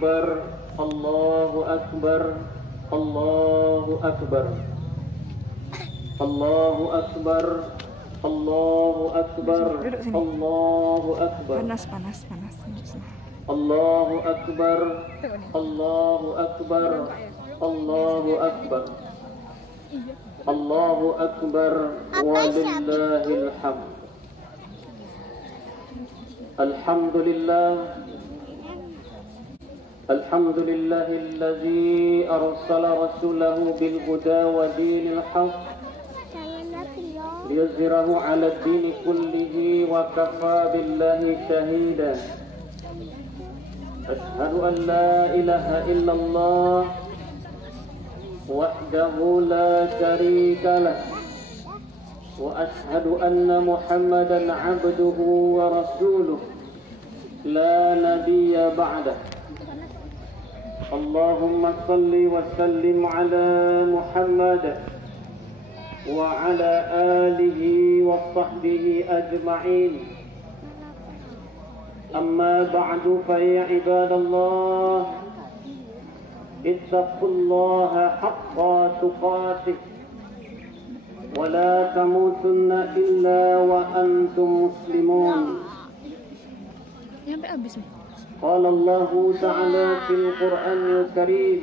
أكبر الله أكبر الله أكبر الله أكبر الله أكبر الله أكبر panas الله أكبر الله أكبر الله أكبر الله أكبر ولله الحمد الحمد لله الحمد لله الذي أرسل رسوله بالهدى ودين الحق ليظهره على الدين كله وكفى بالله شهيدا أشهد أن لا إله إلا الله وحده لا شريك له وأشهد أن محمدا عبده ورسوله لا نبي بعده اللهم صل وسلم على محمد وعلى آله وصحبه أجمعين أما بعد فيا عباد الله اتقوا الله حق تقاته ولا تموتن إلا وأنتم مسلمون قال الله تعالى في القرآن الكريم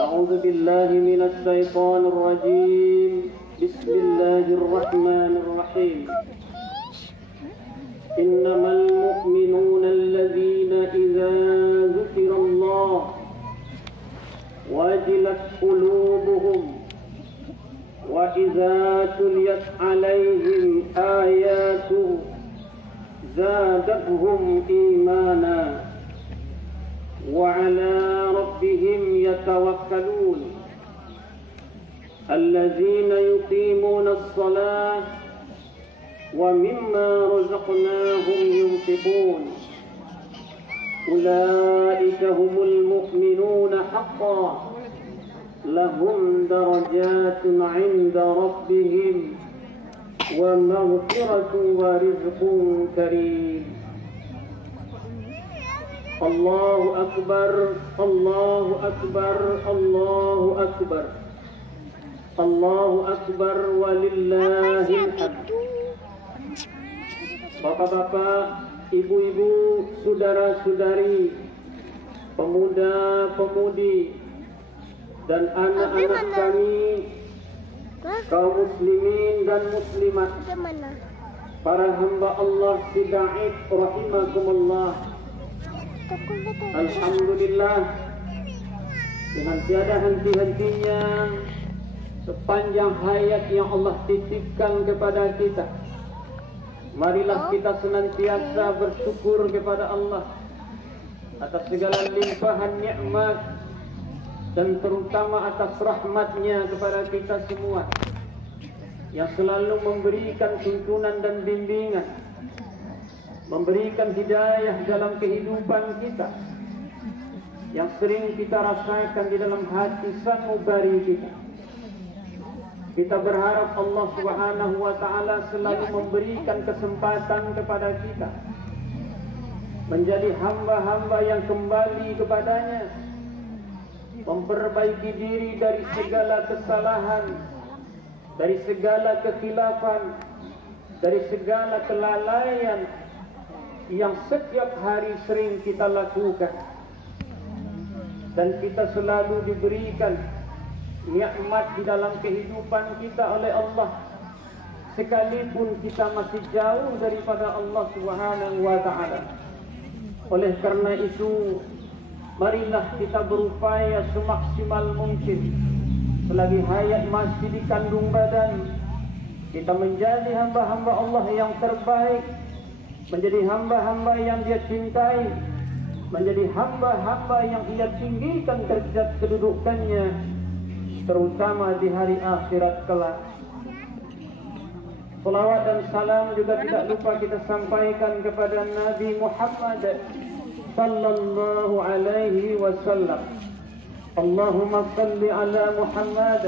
أعوذ بالله من الشيطان الرجيم بسم الله الرحمن الرحيم إنما المؤمنون الذين إذا ذكر الله وجلت قلوبهم وإذا تليت عليهم آياته زادتهم إيمانا وعلى ربهم يتوكلون الذين يقيمون الصلاة ومما رزقناهم ينفقون أولئك هم المؤمنون حقا لهم درجات عند ربهم ومغفرة ورزق كريم الله أكبر الله أكبر الله أكبر الله أكبر ولله الحمد. Bapak-bapak, ibu-ibu, saudara-saudari, pemuda-pemudi dan anak-anak kami, kaum muslimin dan muslimat, para hamba Allah sidaid rahimakumullah. Alhamdulillah, dengan tiada henti-hentinya sepanjang hayat yang Allah titipkan kepada kita, marilah kita senantiasa bersyukur kepada Allah atas segala limpahan nikmat dan terutama atas rahmatnya kepada kita semua yang selalu memberikan tuntunan dan bimbingan, memberikan hidayah dalam kehidupan kita yang sering kita rasakan di dalam hati sanubari kita. Kita berharap Allah Subhanahu wa Ta'ala selalu memberikan kesempatan kepada kita menjadi hamba-hamba yang kembali kepadanya, memperbaiki diri dari segala kesalahan, dari segala kekhilafan, dari segala kelalaian yang setiap hari sering kita lakukan, dan kita selalu diberikan nikmat di dalam kehidupan kita oleh Allah, sekalipun kita masih jauh daripada Allah Subhanahu wa Ta'ala. Oleh karena itu, marilah kita berupaya semaksimal mungkin selagi hayat masih di kandung badan, kita menjadi hamba-hamba Allah yang terbaik, menjadi hamba-hamba yang Dia cintai, menjadi hamba-hamba yang Ia tinggikan derajat kedudukannya, terutama di hari akhirat kelak. Salawat dan salam juga tidak lupa kita sampaikan kepada Nabi Muhammad sallallahu alaihi wasallam. Allahumma salli ala Muhammad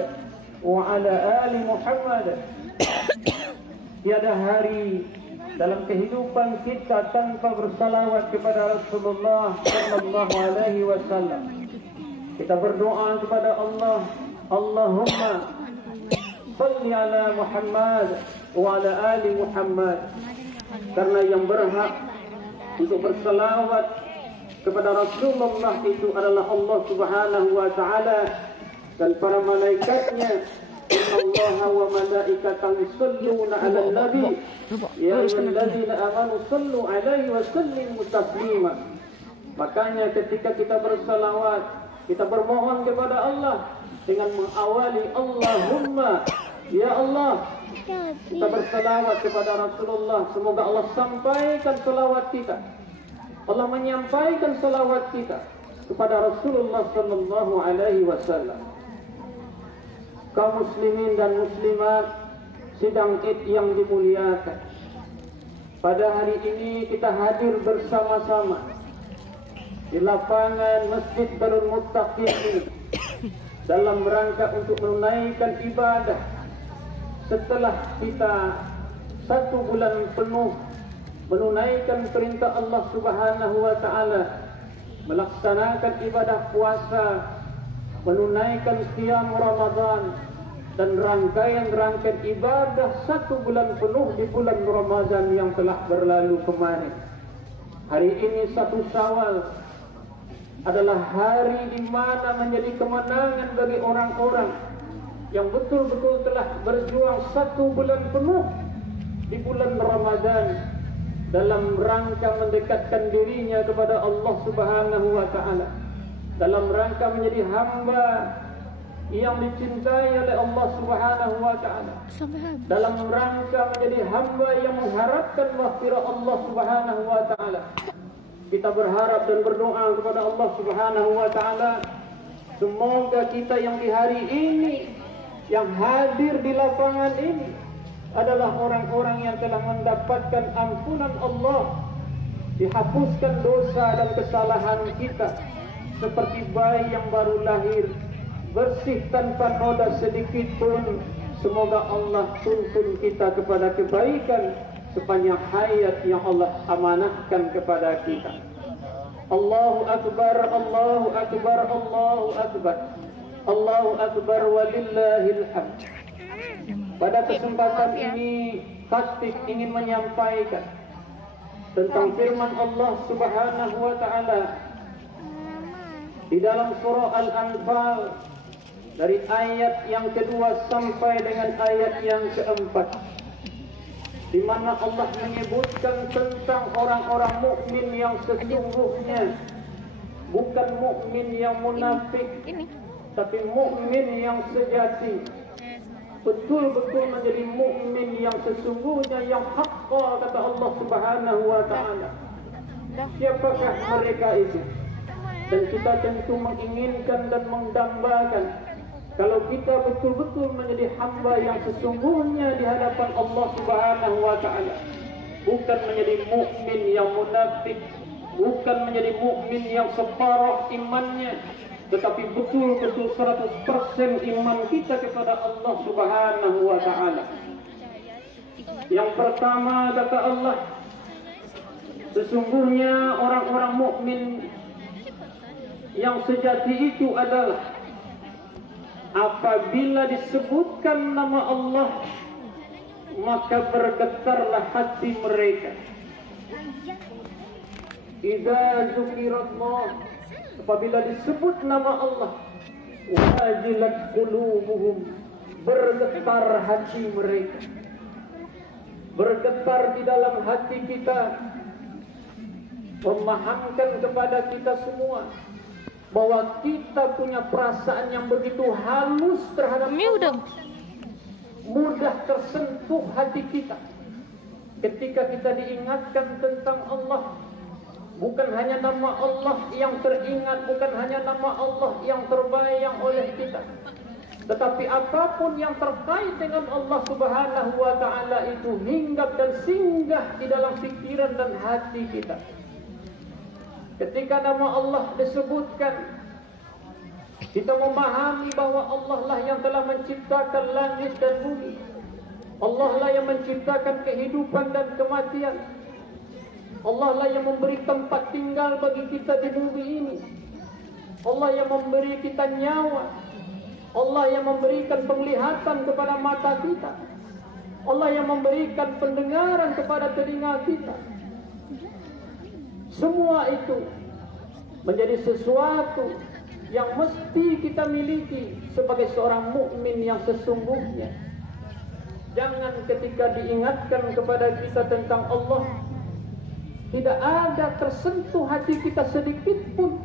wa ala ali Muhammad. Tiada hari dalam kehidupan kita tanpa bersalawat kepada Rasulullah sallallahu alaihi wasallam. Kita berdoa kepada Allah, Allahumma salli ala Muhammad wa ala ali Muhammad. Karena yang berhak untuk bersalawat kepada Rasulullah itu adalah Allah Subhanahu wa taala dan para malaikatnya. Innallaha wa malaikatahu yusholluna 'alan nabi ya ayyuhalladzina amanu shallu 'alaihi wa sallimu taslima. Makanya ketika kita bersalawat, kita bermohon kepada Allah dengan mengawali Allahumma, ya Allah. Kita bersalawat kepada Rasulullah, semoga Allah sampaikan salawat kita. Allah menyampaikan salawat kita kepada Rasulullah sallallahu alaihi wasallam. Kaum muslimin dan muslimat sidang Id yang dimuliakan. Pada hari ini kita hadir bersama-sama di lapangan Masjid Darul Muttaqin ini dalam rangka untuk menunaikan ibadah setelah kita 1 bulan penuh menunaikan perintah Allah Subhanahu wa taala, melaksanakan ibadah puasa, menunaikan qiyam Ramadan dan rangkaian ibadah 1 bulan penuh di bulan Ramadan yang telah berlalu kemarin. Hari ini 1 Syawal adalah hari di mana menjadi kemenangan bagi orang-orang yang betul-betul telah berjuang 1 bulan penuh di bulan Ramadan dalam rangka mendekatkan dirinya kepada Allah Subhanahu wa taala, dalam rangka menjadi hamba yang dicintai oleh Allah Subhanahu wa taala, dalam rangka menjadi hamba yang mengharapkan mahfirah Allah Subhanahu wa taala. Kita berharap dan berdoa kepada Allah Subhanahu wa taala, semoga kita yang di hari ini, yang hadir di lapangan ini adalah orang-orang yang telah mendapatkan ampunan Allah, dihapuskan dosa dan kesalahan kita seperti bayi yang baru lahir, bersih tanpa noda sedikit pun. Semoga Allah tuntun kita kepada kebaikan sepanjang hayat yang Allah amanahkan kepada kita. Allahu Akbar, Allahu Akbar, Allahu Akbar, Allahu Akbar walillahil hamd. Pada kesempatan ini Khatib ingin menyampaikan tentang firman Allah Subhanahu wa taala di dalam surah Al-Anfal dari ayat yang kedua sampai dengan ayat yang keempat, di mana Allah menyebutkan tentang orang-orang mukmin yang sesungguhnya, bukan mukmin yang munafik, tapi mukmin yang sejati, betul-betul menjadi mukmin yang sesungguhnya, yang haqqa, kata Allah Subhanahu wa taala. Siapakah mereka itu? Dan kita tentu menginginkan dan mendambakan kalau kita betul-betul menjadi hamba yang sesungguhnya di hadapan Allah Subhanahu wa taala, bukan menjadi mukmin yang munafik, bukan menjadi mukmin yang separuh imannya, tetapi betul-betul 100% iman kita kepada Allah Subhanahu wa taala. Yang pertama, kata Allah, sesungguhnya orang-orang mukmin yang sejati itu adalah apabila disebutkan nama Allah, maka bergetarlah hati mereka. Idza dzukirallah, apabila disebut nama Allah, wajilat qulubuhum, bergetar hati mereka. Bergetar di dalam hati kita, memahamkan kepada kita semua bahwa kita punya perasaan yang begitu halus terhadap Allah, mudah tersentuh hati kita ketika kita diingatkan tentang Allah. Bukan hanya nama Allah yang teringat, bukan hanya nama Allah yang terbayang oleh kita, tetapi apapun yang terkait dengan Allah Subhanahu wa taala itu hinggap dan singgah di dalam pikiran dan hati kita. Ketika nama Allah disebutkan, kita memahami bahwa Allah lah yang telah menciptakan langit dan bumi. Allah lah yang menciptakan kehidupan dan kematian. Allah lah yang memberi tempat tinggal bagi kita di bumi ini. Allah yang memberi kita nyawa. Allah yang memberikan penglihatan kepada mata kita. Allah yang memberikan pendengaran kepada telinga kita. Semua itu menjadi sesuatu yang mesti kita miliki sebagai seorang mukmin yang sesungguhnya. Jangan ketika diingatkan kepada kita tentang Allah, tidak ada tersentuh hati kita sedikit pun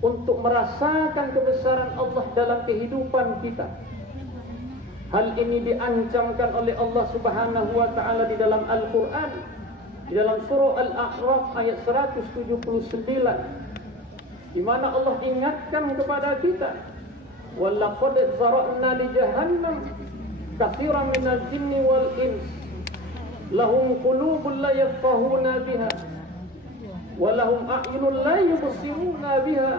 untuk merasakan kebesaran Allah dalam kehidupan kita. Hal ini diancamkan oleh Allah Subhanahu wa taala di dalam Al-Qur'an, di dalam surah Al-A'raf ayat 179, di mana Allah ingatkan kepada kita, "Walaqad zara'na li jahannam katsiran minal jinni wal ins lahum qulubun la yafqahuna biha wa lahum a'yunun la yubsiruna biha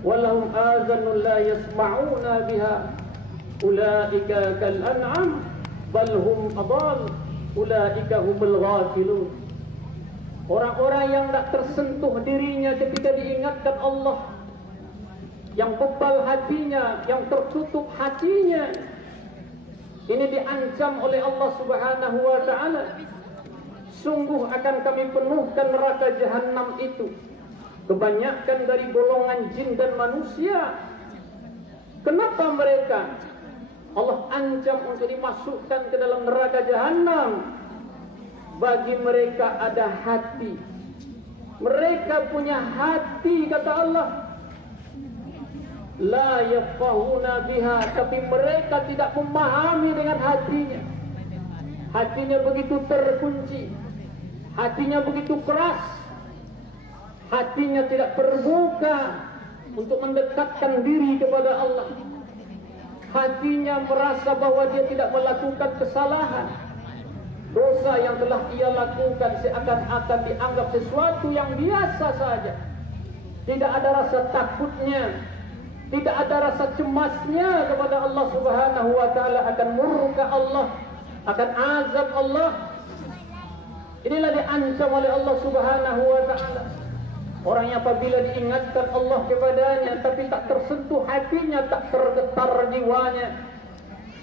wa lahum adhanun la yasma'una biha ulaika kal an'am bal hum adall ulaika humul ghafilun." Orang-orang yang tak tersentuh dirinya ketika diingatkan Allah, yang bebal hatinya, yang tertutup hatinya, ini diancam oleh Allah Subhanahu wa taala. Sungguh akan kami penuhkan neraka jahanam itu kebanyakan dari golongan jin dan manusia. Kenapa mereka Allah ancam untuk dimasukkan ke dalam neraka jahanam? Bagi mereka ada hati. Mereka punya hati, kata Allah. La yafqahuna biha, tapi mereka tidak memahami dengan hatinya. Hatinya begitu terkunci, hatinya begitu keras, hatinya tidak terbuka untuk mendekatkan diri kepada Allah. Hatinya merasa bahwa dia tidak melakukan kesalahan. Dosa yang telah ia lakukan seakan-akan dianggap sesuatu yang biasa saja. Tidak ada rasa takutnya, tidak ada rasa cemasnya kepada Allah Subhanahu wa taala akan murka Allah, akan azab Allah. Inilah diancam oleh Allah Subhanahu wa taala. Orang yang apabila diingatkan Allah kepadanya tapi tak tersentuh hatinya, tak tergetar jiwanya,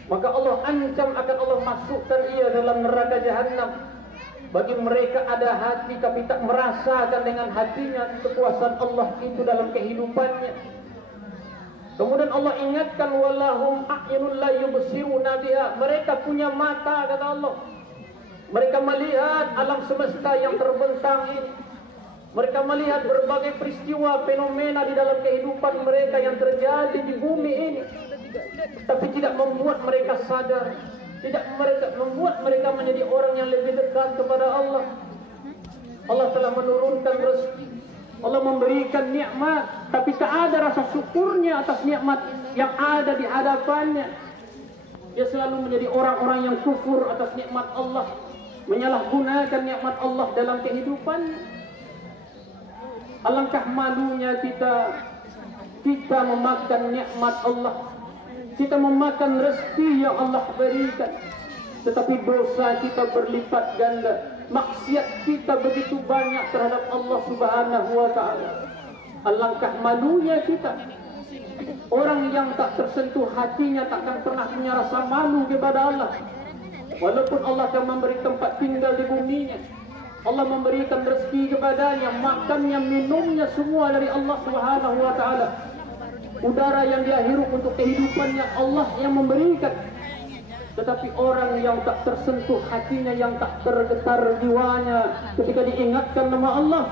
maka Allah ancam akan Allah masukkan ia dalam neraka jahanam. Bagi mereka ada hati tapi tak merasakan dengan hatinya kekuasaan Allah itu dalam kehidupannya. Kemudian Allah ingatkan, walahum a'yunun la yubsiruna biha. Mereka punya mata, kata Allah. Mereka melihat alam semesta yang terbentang ini. Mereka melihat berbagai peristiwa, fenomena di dalam kehidupan mereka yang terjadi di bumi ini. Tapi tidak membuat mereka sadar, tidak membuat mereka menjadi orang yang lebih dekat kepada Allah. Allah telah menurunkan rezeki, Allah memberikan nikmat, tapi tak ada rasa syukurnya atas nikmat yang ada di hadapannya. Dia selalu menjadi orang-orang yang kufur atas nikmat Allah, menyalahgunakan nikmat Allah dalam kehidupannya. Alangkah malunya kita memakan nikmat Allah, kita memakan rezeki yang Allah berikan, tetapi dosa kita berlipat ganda, maksiat kita begitu banyak terhadap Allah Subhanahu wa taala. Alangkah malunya kita. Orang yang tak tersentuh hatinya takkan pernah punya rasa malu kepada Allah. Walaupun Allah akan memberi tempat tinggal di buminya, Allah memberikan rezeki kepadanya, makannya, minumnya semua dari Allah Subhanahu wa taala. Udara yang dia hirup untuk kehidupannya Allah yang memberikan. Tetapi orang yang tak tersentuh hatinya, yang tak tergetar jiwanya ketika diingatkan nama Allah,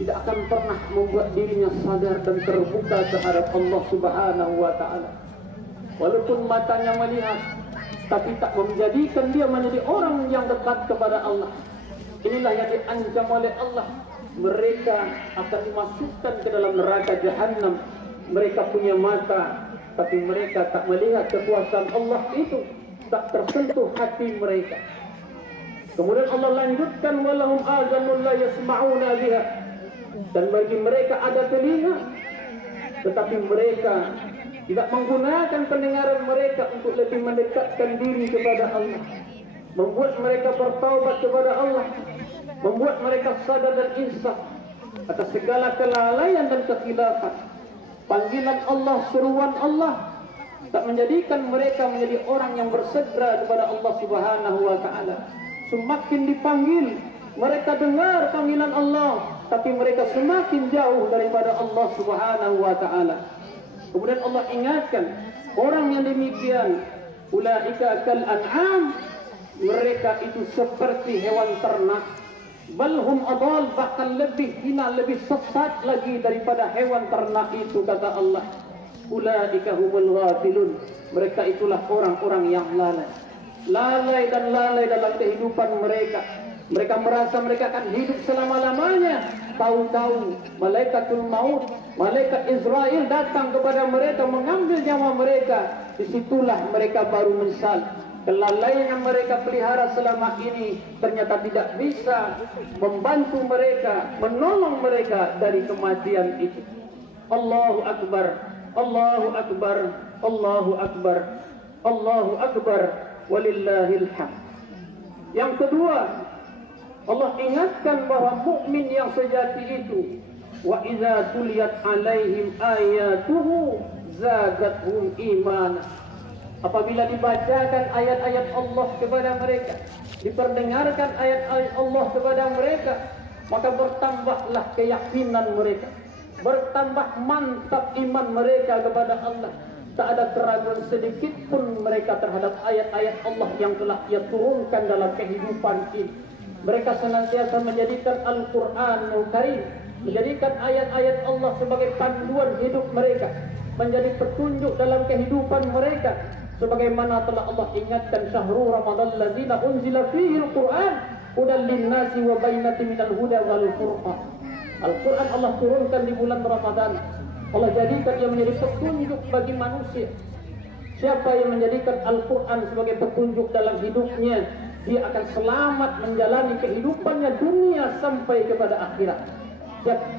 tidak akan pernah membuat dirinya sadar dan terbuka terhadap Allah Subhanahu wa taala. Walaupun matanya melihat, tapi tak menjadikan dia menjadi orang yang dekat kepada Allah. Inilah yang diancam oleh Allah. Mereka akan dimasukkan ke dalam neraka jahanam. Mereka punya mata, tapi mereka tak melihat kekuasaan Allah itu, tak tersentuh hati mereka. Kemudian Allah lanjutkan, walahum azanun la yasma'una biha. Dan bagi mereka ada telinga, tetapi mereka tidak menggunakan pendengaran mereka untuk lebih mendekatkan diri kepada Allah, membuat mereka bertaubat kepada Allah, membuat mereka sadar dan insaf atas segala kelalaian dan kekhilafan. Panggilan Allah, seruan Allah tak menjadikan mereka menjadi orang yang bersegera kepada Allah Subhanahu wa taala. Semakin dipanggil, mereka dengar panggilan Allah, tapi mereka semakin jauh daripada Allah Subhanahu wa taala. Kemudian Allah ingatkan, orang yang demikian, ulaika kal an'am, mereka itu seperti hewan ternak. Balhum adal, bahkan lebih hina, lebih sesat lagi daripada hewan ternak itu, kata Allah. Ulaika humul ghafilun, mereka itulah orang-orang yang lalai. Lalai dan lalai dalam kehidupan mereka. Mereka merasa mereka akan hidup selama-lamanya. Tahu-tahu malaikatul maut, malaikat Israel datang kepada mereka mengambil nyawa mereka. Disitulah mereka baru menyesal. Kelalaian yang mereka pelihara selama ini ternyata tidak bisa membantu mereka, menolong mereka dari kematian itu. Allahu Akbar, Allahu Akbar, Allahu Akbar, Allahu Akbar, walillahil hamd. Yang kedua, Allah ingatkan bahwa mukmin yang sejati itu, wa idza tuliyat alaihim ayatuhu zadathum imana. Apabila dibacakan ayat-ayat Allah kepada mereka, diperdengarkan ayat-ayat Allah kepada mereka, maka bertambahlah keyakinan mereka, bertambah mantap iman mereka kepada Allah. Tak ada keraguan sedikit pun mereka terhadap ayat-ayat Allah yang telah Ia turunkan dalam kehidupan ini. Mereka senantiasa menjadikan Al-Quranul Karim, menjadikan ayat-ayat Allah sebagai panduan hidup mereka, menjadi petunjuk dalam kehidupan mereka. Sebagaimana telah Allah ingatkan, syahrul Ramadan alladzina unzila fihi al-Quran hudan lin-nasi wa bayyinatin minal huda wal furqan. Al-Quran Allah turunkan di bulan Ramadan. Allah jadikan ia menjadi petunjuk bagi manusia. Siapa yang menjadikan Al-Quran sebagai petunjuk dalam hidupnya, dia akan selamat menjalani kehidupannya dunia sampai kepada akhirat.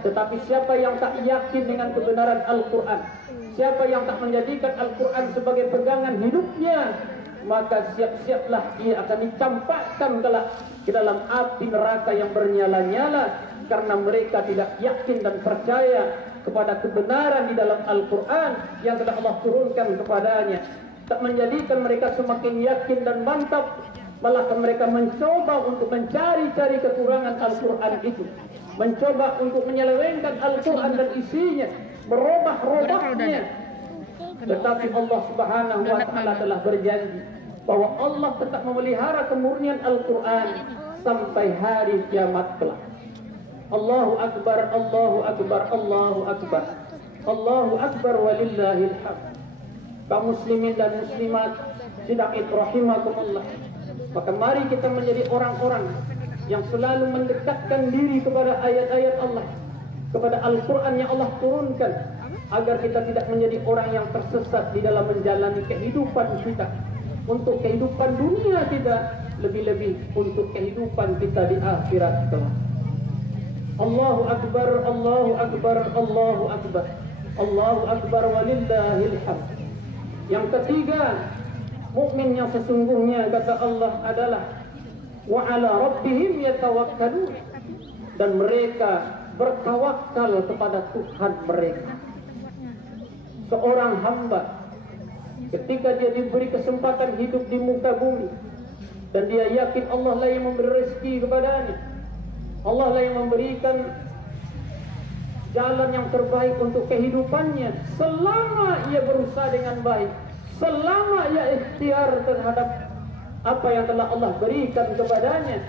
Tetapi siapa yang tak yakin dengan kebenaran Al-Quran, siapa yang tak menjadikan Al-Quran sebagai pegangan hidupnya, maka siap-siaplah ia akan dicampakkan ke dalam api neraka yang bernyala-nyala, karena mereka tidak yakin dan percaya kepada kebenaran di dalam Al-Quran yang telah Allah turunkan kepadanya. Tak menjadikan mereka semakin yakin dan mantap, malah mereka mencoba untuk mencari-cari kekurangan Al-Quran itu, mencoba untuk menyelewengkan Al-Quran dan isinya, merubah-rubahnya. Tetapi Allah Subhanahu wa taala telah berjanji bahwa Allah tetap memelihara kemurnian Al-Quran sampai hari kiamat kelak. Allahu Akbar, Allahu Akbar, Allahu Akbar, Allahu Akbar, walillahil hamd. Kaum muslimin dan muslimat sidaqit rahimakumullah, maka mari kita menjadi orang-orang yang selalu mendekatkan diri kepada ayat-ayat Allah, kepada Al-Quran yang Allah turunkan, agar kita tidak menjadi orang yang tersesat di dalam menjalani kehidupan kita, untuk kehidupan dunia kita, lebih-lebih untuk kehidupan kita di akhirat kelak. Allahu Akbar, Allahu Akbar, Allahu Akbar, Allahu Akbar, walillahil hamd. Yang ketiga, mukmin yang sesungguhnya, kata Allah, adalah wa ala rabbihim yatawakkalun, dan mereka bertawakal kepada Tuhan mereka. Seorang hamba ketika dia diberi kesempatan hidup di muka bumi dan dia yakin Allah lah yang memberi rezeki kepadanya, Allah lah yang memberikan jalan yang terbaik untuk kehidupannya, selama ia berusaha dengan baik, selama ia ikhtiar terhadap apa yang telah Allah berikan kepadanya,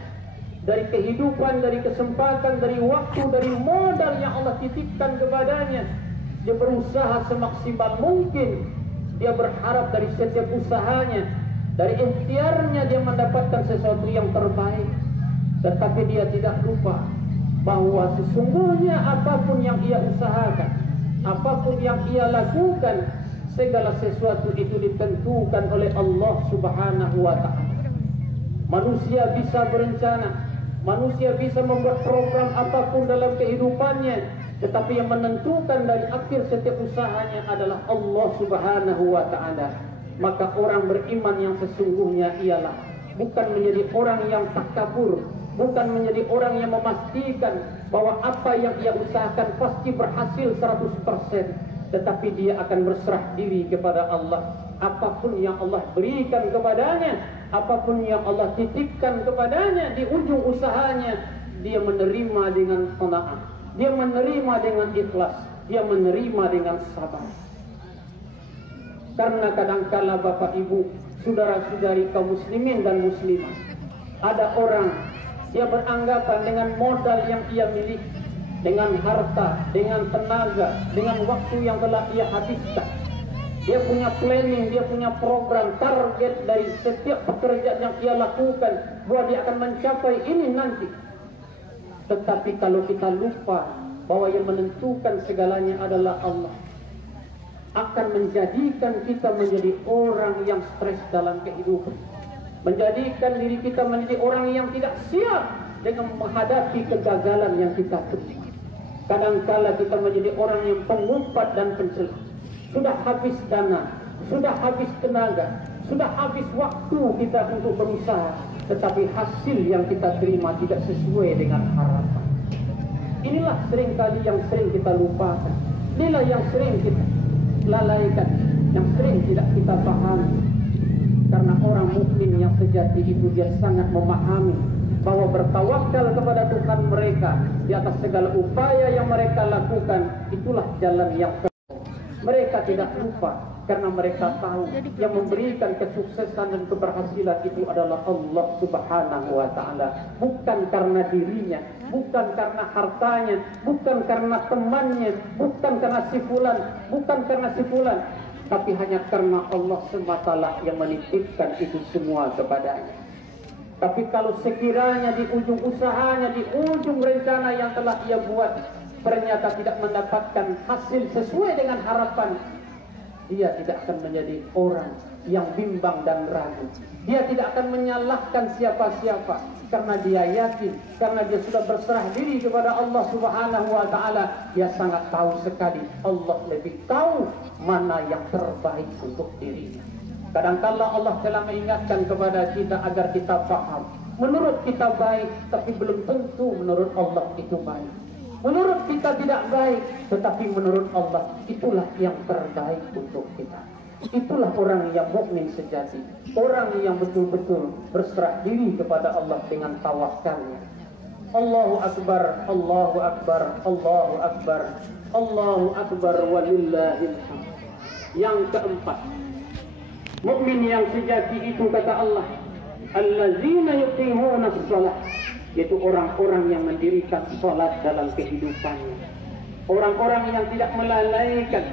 dari kehidupan, dari kesempatan, dari waktu, dari modal yang Allah titipkan kepadanya. Dia berusaha semaksimal mungkin, dia berharap dari setiap usahanya, dari ikhtiarnya dia mendapatkan sesuatu yang terbaik. Tetapi dia tidak lupa bahwa sesungguhnya apapun yang ia usahakan, apapun yang ia lakukan, segala sesuatu itu ditentukan oleh Allah Subhanahu wa ta'ala. Manusia bisa berencana, manusia bisa membuat program apapun dalam kehidupannya, Tetapi yang menentukan dari akhir setiap usahanya adalah Allah Subhanahu wa Ta'ala. Maka orang beriman yang sesungguhnya ialah bukan menjadi orang yang takabur, bukan menjadi orang yang memastikan bahwa apa yang ia usahakan pasti berhasil 100%, tetapi dia akan berserah diri kepada Allah. Apapun yang Allah berikan kepadanya, apapun yang Allah titipkan kepadanya di ujung usahanya, dia menerima dengan qanaah, dia menerima dengan ikhlas, dia menerima dengan sabar. Karena kadangkala Bapak Ibu, saudara-saudari kaum muslimin dan muslimah, ada orang dia beranggapan dengan modal yang ia miliki, dengan harta, dengan tenaga, dengan waktu yang telah ia habiskan, dia punya planning, dia punya program, target dari setiap pekerjaan yang ia lakukan, bahwa dia akan mencapai ini nanti. Tetapi kalau kita lupa bahwa yang menentukan segalanya adalah Allah, akan menjadikan kita menjadi orang yang stres dalam kehidupan, menjadikan diri kita menjadi orang yang tidak siap dengan menghadapi kegagalan yang kita terima. Kadangkala kita menjadi orang yang pengumpat dan pencelah. Sudah habis dana, sudah habis tenaga, sudah habis waktu kita untuk berusaha, tetapi hasil yang kita terima tidak sesuai dengan harapan. Inilah seringkali yang sering kita lupakan. Inilah yang sering kita lalaikan, yang sering tidak kita pahami. Karena orang mukmin yang sejati itu dia sangat memahami bahwa bertawakal kepada Tuhan mereka di atas segala upaya yang mereka lakukan, itulah jalan yang mereka tidak lupa, karena mereka tahu yang memberikan kesuksesan dan keberhasilan itu adalah Allah Subhanahu wa Ta'ala. Bukan karena dirinya, bukan karena hartanya, bukan karena temannya, bukan karena si fulan, bukan karena si fulan, tapi hanya karena Allah semata yang menitipkan itu semua kepadanya. Tapi kalau sekiranya di ujung usahanya, di ujung rencana yang telah ia buat, ternyata tidak mendapatkan hasil sesuai dengan harapan, dia tidak akan menjadi orang yang bimbang dan ragu. Dia tidak akan menyalahkan siapa-siapa, karena dia yakin, karena dia sudah berserah diri kepada Allah Subhanahu wa Ta'ala. Dia sangat tahu sekali, Allah lebih tahu mana yang terbaik untuk dirinya. Kadang-kala Allah telah mengingatkan kepada kita agar kita paham, menurut kita baik, tapi belum tentu menurut Allah itu baik. Menurut kita tidak baik, tetapi menurut Allah itulah yang terbaik untuk kita. Itulah orang yang mukmin sejati, orang yang betul-betul berserah diri kepada Allah dengan tawakalnya. Allahu Akbar, Allahu Akbar, Allahu Akbar, Allahu Akbar, walillahil hamd. Yang keempat, mukmin yang sejati itu kata Allah, allazina yuqimuna shalah, yaitu orang-orang yang mendirikan salat dalam kehidupannya. Orang-orang yang tidak melalaikan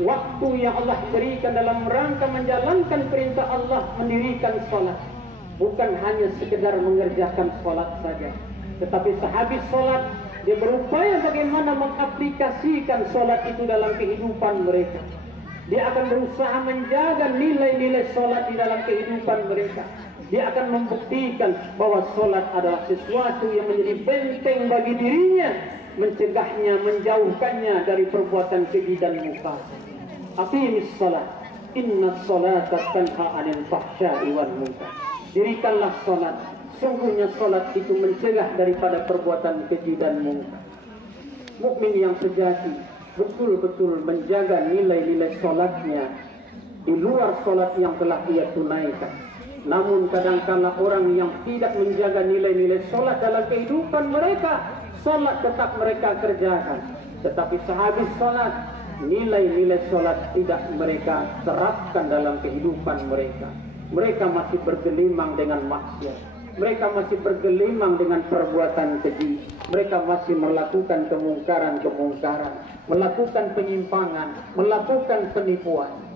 waktu yang Allah berikan dalam rangka menjalankan perintah Allah, mendirikan salat. Bukan hanya sekedar mengerjakan salat saja, tetapi sehabis salat dia berupaya bagaimana mengaplikasikan salat itu dalam kehidupan mereka. Dia akan berusaha menjaga nilai-nilai salat di dalam kehidupan mereka. Dia akan membuktikan bahwa salat adalah sesuatu yang menjadi benteng bagi dirinya, mencegahnya, menjauhkannya dari perbuatan keji dan mungkar. Aqimis salat, inna salata tanha 'anil fahsya'i wal munkar. Dirikanlah salat, sungguhnya salat itu mencegah daripada perbuatan keji dan mungkar. Mukmin yang sejati betul-betul menjaga nilai-nilai salatnya di luar salat yang telah ia tunaikan. Namun kadang-kala orang yang tidak menjaga nilai-nilai salat dalam kehidupan mereka, salat tetap mereka kerjakan, tetapi sehabis salat nilai-nilai salat tidak mereka terapkan dalam kehidupan mereka. Mereka masih bergelimang dengan maksiat, mereka masih bergelimang dengan perbuatan keji, mereka masih melakukan kemungkaran, melakukan penyimpangan, melakukan penipuan.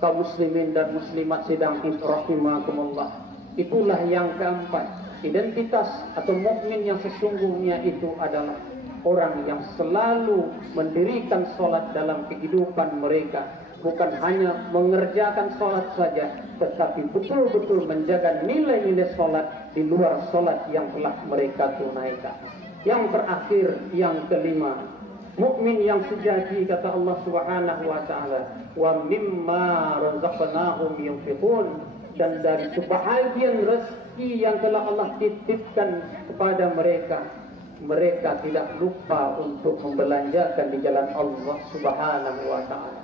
Kaum muslimin dan muslimat sidang rahimakumullah, itulah yang keempat. Identitas atau mukmin yang sesungguhnya itu adalah orang yang selalu mendirikan salat dalam kehidupan mereka. Bukan hanya mengerjakan salat saja, tetapi betul-betul menjaga nilai-nilai salat di luar salat yang telah mereka tunaikan. Yang terakhir, yang kelima, Mukmin yang sejati, kata Allah Subhanahu wa taala, wa mimma razaqnahum yunfiqun, dan dari sebahagian rezeki yang telah Allah titipkan kepada mereka, mereka tidak lupa untuk membelanjakan di jalan Allah Subhanahu wa taala.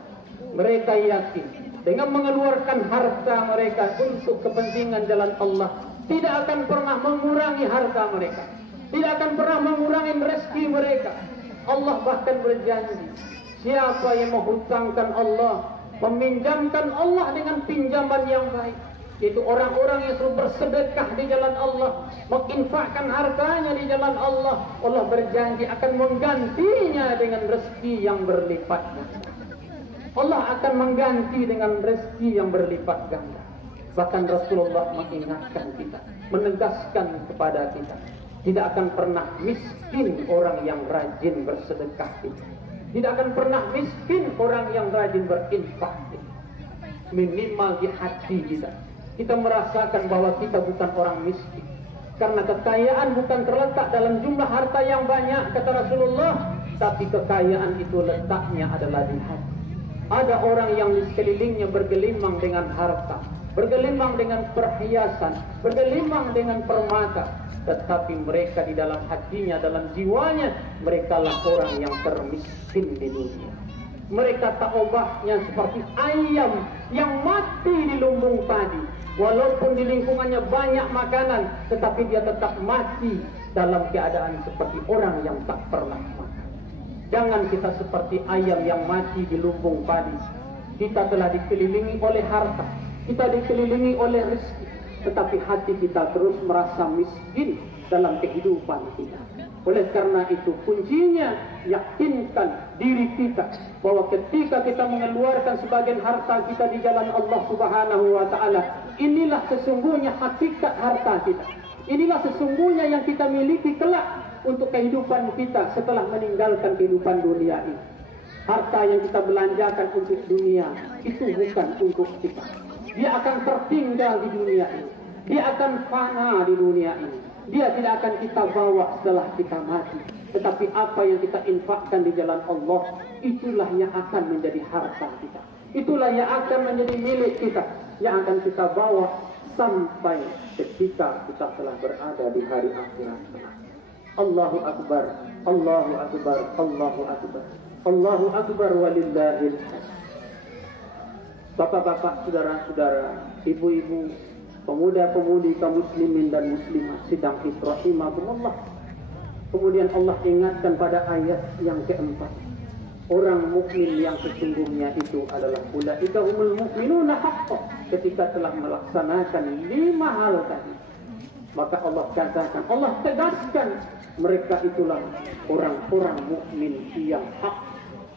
Mereka yakin dengan mengeluarkan harta mereka untuk kepentingan jalan Allah, tidak akan pernah mengurangi harta mereka, tidak akan pernah mengurangi rezeki mereka. Allah bahkan berjanji, siapa yang menghutangkan Allah, meminjamkan Allah dengan pinjaman yang baik, yaitu orang-orang yang selalu bersedekah di jalan Allah, menginfakkan hartanya di jalan Allah, Allah berjanji akan menggantinya dengan rezeki yang berlipat ganda. Allah akan mengganti dengan rezeki yang berlipat ganda. Bahkan Rasulullah mengingatkan kita, menegaskan kepada kita, tidak akan pernah miskin orang yang rajin bersedekah itu. Tidak akan pernah miskin orang yang rajin berinfak itu. Minimal di hati kita, kita merasakan bahwa kita bukan orang miskin. Karena kekayaan bukan terletak dalam jumlah harta yang banyak, kata Rasulullah, tapi kekayaan itu letaknya adalah di hati. Ada orang yang di sekelilingnya bergelimang dengan harta, bergelimang dengan perhiasan, bergelimang dengan permata, tetapi mereka di dalam hatinya, dalam jiwanya, mereka lah orang yang termiskin di dunia. Mereka taubahnya seperti ayam yang mati di lumbung padi. Walaupun di lingkungannya banyak makanan, tetapi dia tetap mati dalam keadaan seperti orang yang tak pernah makan. Jangan kita seperti ayam yang mati di lumbung padi. Kita telah dikelilingi oleh harta, kita dikelilingi oleh rezeki, tetapi hati kita terus merasa miskin dalam kehidupan kita. Oleh karena itu, kuncinya yakinkan diri kita bahwa ketika kita mengeluarkan sebagian harta kita di jalan Allah Subhanahu wa taala, inilah sesungguhnya hakikat harta kita. Inilah sesungguhnya yang kita miliki kelak untuk kehidupan kita setelah meninggalkan kehidupan dunia ini. Harta yang kita belanjakan untuk dunia itu bukan untuk kita. Dia akan tertinggal di dunia ini. Dia akan fana di dunia ini. Dia tidak akan kita bawa setelah kita mati. Tetapi apa yang kita infakkan di jalan Allah, itulah yang akan menjadi harta kita. Itulah yang akan menjadi milik kita, yang akan kita bawa sampai ketika kita telah berada di hari akhirat. Allahu Akbar, Allahu Akbar, Allahu Akbar, Allahu Akbar walillahil hamd. Bapak-bapak, saudara-saudara, ibu-ibu, pemuda-pemudi kaum muslimin dan muslimat sidang rahimahumullah. Kemudian Allah ingatkan pada ayat yang keempat, orang mukmin yang sesungguhnya itu adalah ulaika humul mu'minuna haqqan. Ketika telah melaksanakan 5 hal tadi, maka Allah katakan, Allah tegaskan, mereka itulah orang-orang mukmin yang hak,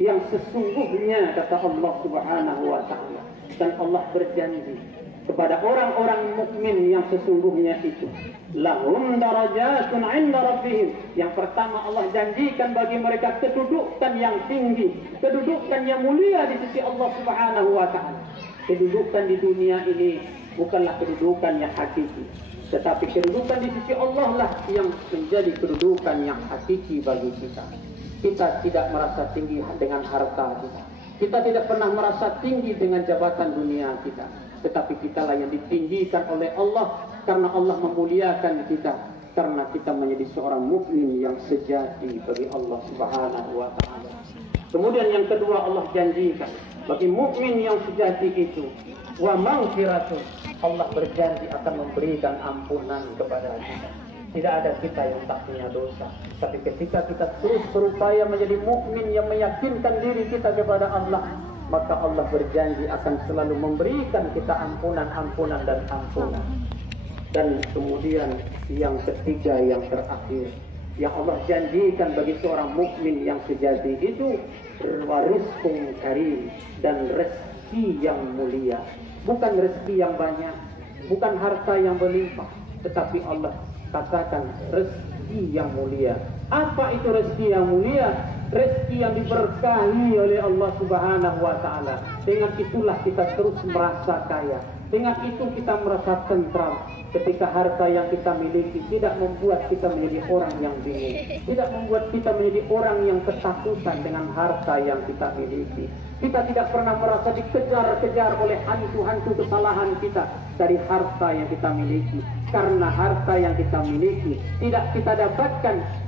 yang sesungguhnya, kata Allah Subhanahu wa taala. Dan Allah berjanji kepada orang-orang mukmin yang sesungguhnya itu, lahum darajatun 'inda rabbihim. Yang pertama, Allah janjikan bagi mereka kedudukan yang tinggi, kedudukan yang mulia di sisi Allah Subhanahu wa taala. Kedudukan di dunia ini bukanlah kedudukan yang hakiki, tetapi kedudukan di sisi Allah lah yang menjadi kedudukan yang hakiki bagi kita. Kita tidak merasa tinggi dengan harta kita. Kita tidak pernah merasa tinggi dengan jabatan dunia kita. Tetapi kita lah yang ditinggikan oleh Allah, karena Allah memuliakan kita, karena kita menjadi seorang mukmin yang sejati bagi Allah Subhanahu wa taala. Kemudian yang kedua, Allah janjikan bagi mukmin yang sejati itu, wa maghfiratun. Allah berjanji akan memberikan ampunan kepada kita. Tidak ada kita yang tak punya dosa, tapi ketika kita terus berupaya menjadi mukmin yang meyakinkan diri kita kepada Allah, maka Allah berjanji akan selalu memberikan kita ampunan dan ampunan. Dan kemudian yang ketiga, yang terakhir, yang Allah janjikan bagi seorang mukmin yang sejati itu, rizqun karim, dan rezeki yang mulia. Bukan rezeki yang banyak, bukan harta yang berlimpah, tetapi Allah katakan rezeki yang mulia. Apa itu rezeki yang mulia? rezeki yang diberkahi oleh Allah Subhanahu wa taala. Dengan itulah kita terus merasa kaya. Dengan itu kita merasa tentram. Ketika harta yang kita miliki tidak membuat kita menjadi orang yang bingung, tidak membuat kita menjadi orang yang ketakutan dengan harta yang kita miliki. Kita tidak pernah merasa dikejar-kejar oleh hantu-hantu kesalahan kita dari harta yang kita miliki. Karena harta yang kita miliki tidak kita dapatkan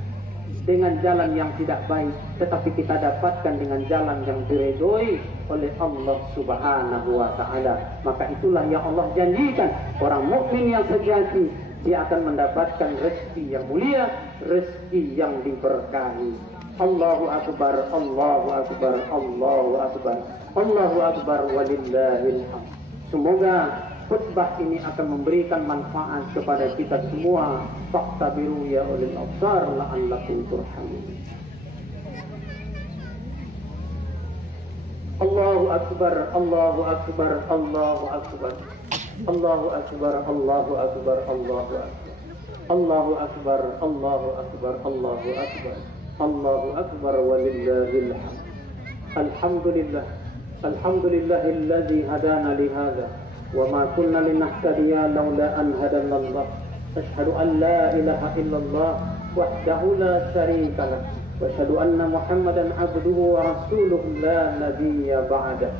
dengan jalan yang tidak baik, tetapi kita dapatkan dengan jalan yang diridhoi oleh Allah Subhanahu wa taala. Maka itulah yang Allah janjikan, orang mukmin yang sejati dia akan mendapatkan rezeki yang mulia, rezeki yang diberkahi. Allahu akbar, Allahu akbar, Allahu akbar, Allahu akbar walillahil hamd. Semoga khutbah ini akan memberikan manfaat kepada kita semua. Faqtabiru ya ulil absar la'allakum turhamun. Allahu akbar, Allahu akbar, Allahu akbar, Allahu akbar, Allahu akbar, Allahu akbar, Allahu akbar, Allahu akbar, Allahu akbar, Allahu akbar walillahil hamd. Alhamdulillah, alhamdulillahilladzi hadana li hadza وما كنا لنهتدي لولا أن هدانا الله أشهد أن لا إله إلا الله وحده لا شريك له وأشهد أن محمدا عبده ورسوله لا نبي بعده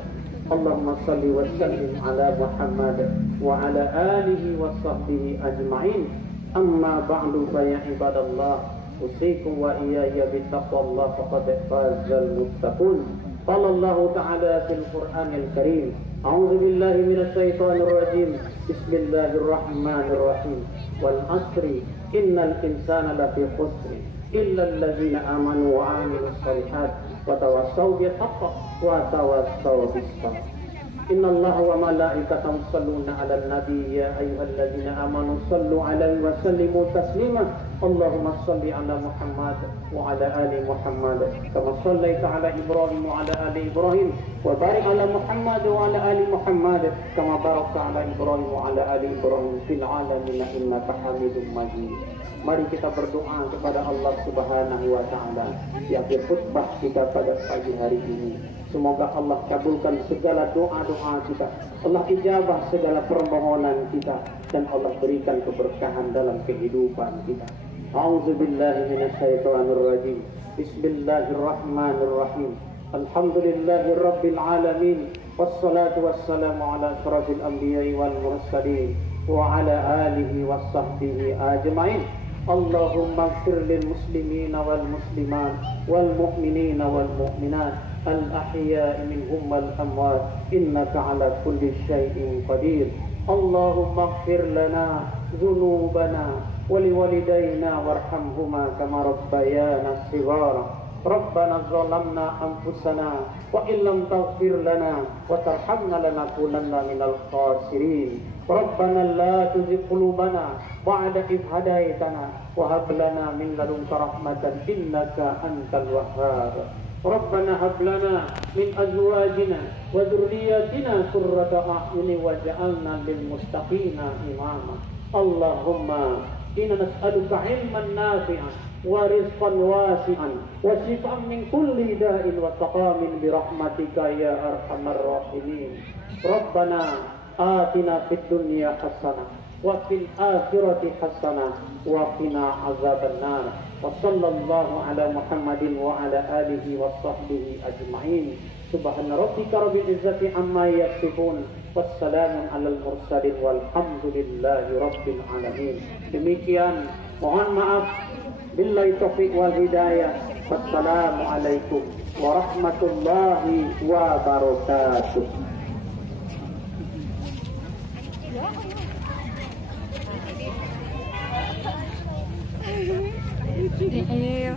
اللهم صل وسلم على محمد وعلى آله وصحبه أجمعين أما بعد فيا عباد الله أوصيكم وإياي بتقوى الله فقد فاز المتقون قال الله تعالى في القرآن الكريم أعوذ بالله من الشيطان الرجيم بسم الله الرحمن الرحيم والعصر إن الإنسان لفي خسر إلا الذين آمنوا وعملوا الصالحات وتواصوا بالحق وتواصوا بالصبر إن الله وملائكته يصلون على النبي يا أيها الذين آمنوا صلوا عليه وسلموا تسليما اللهم صل على محمد وعلى آل محمد كما صليت على إبراهيم وعلى آل إبراهيم وبارك على محمد وعلى آل محمد كما باركت على إبراهيم وعلى آل إبراهيم في العالمين إنك حميد مجيد. Mari kita berdoa kepada Allah Subhanahu wa taala di akhir khutbah kita pada pagi hari ini. Semoga Allah kabulkan segala doa-doa kita, Allah ijabah segala permohonan kita, dan Allah berikan keberkahan dalam kehidupan kita. A'udzubillahi minasyaitonirrajim. Bismillahirrahmanirrahim. Alhamdulillahirabbil alamin. Wassalatu wassalamu ala asyrafil anbiya'i wal mursalin wa ala alihi wassahbihi ajma'in. Allahumma ighfir lil muslimina wal muslimat wal mu'minina wal mu'minat al-ahya'i minhum wal amwat innaka ala kulli syai'in qadir. Allahumma ighfir lana dhunubana wa liwalidayna warhamhuma kama rabbayana shighara. Rabbana zalamna anfusana wa illam taghfir lana wa tarhamna lanakunanna minal khasirin. Rabbana la tuzigh qulubana ba'da idh hadaytana wa hab lana min ladunka rahmatan innaka antal wahhab. Rabbana hab lana min azwajina wa dhurriyyatina qurrata a'yunin waj'alna lil muttaqina imama. Allahumma inna nas'aluka 'ilman nafi'an wa rizqan wasi'an wa shifaan min kulli da'in wa taqamin bi rahmatika ya arhamar rahimin. Rabbana atina fid dunya hasanah wa fil akhirati hasanah wa qina azabannar. Wa sallallahu ala Muhammadin wa ala alihi wa sahbihi ajma'in. Subhana rabbika rabbil izzati amma yasifun. Wassalamun alal mursalin walhamdulillahi rabbil alamin. Demikian, mohon maaf. Billahi taufiq wal hidayah. Wassalamualaikum warahmatullahi wabarakatuh. Iya.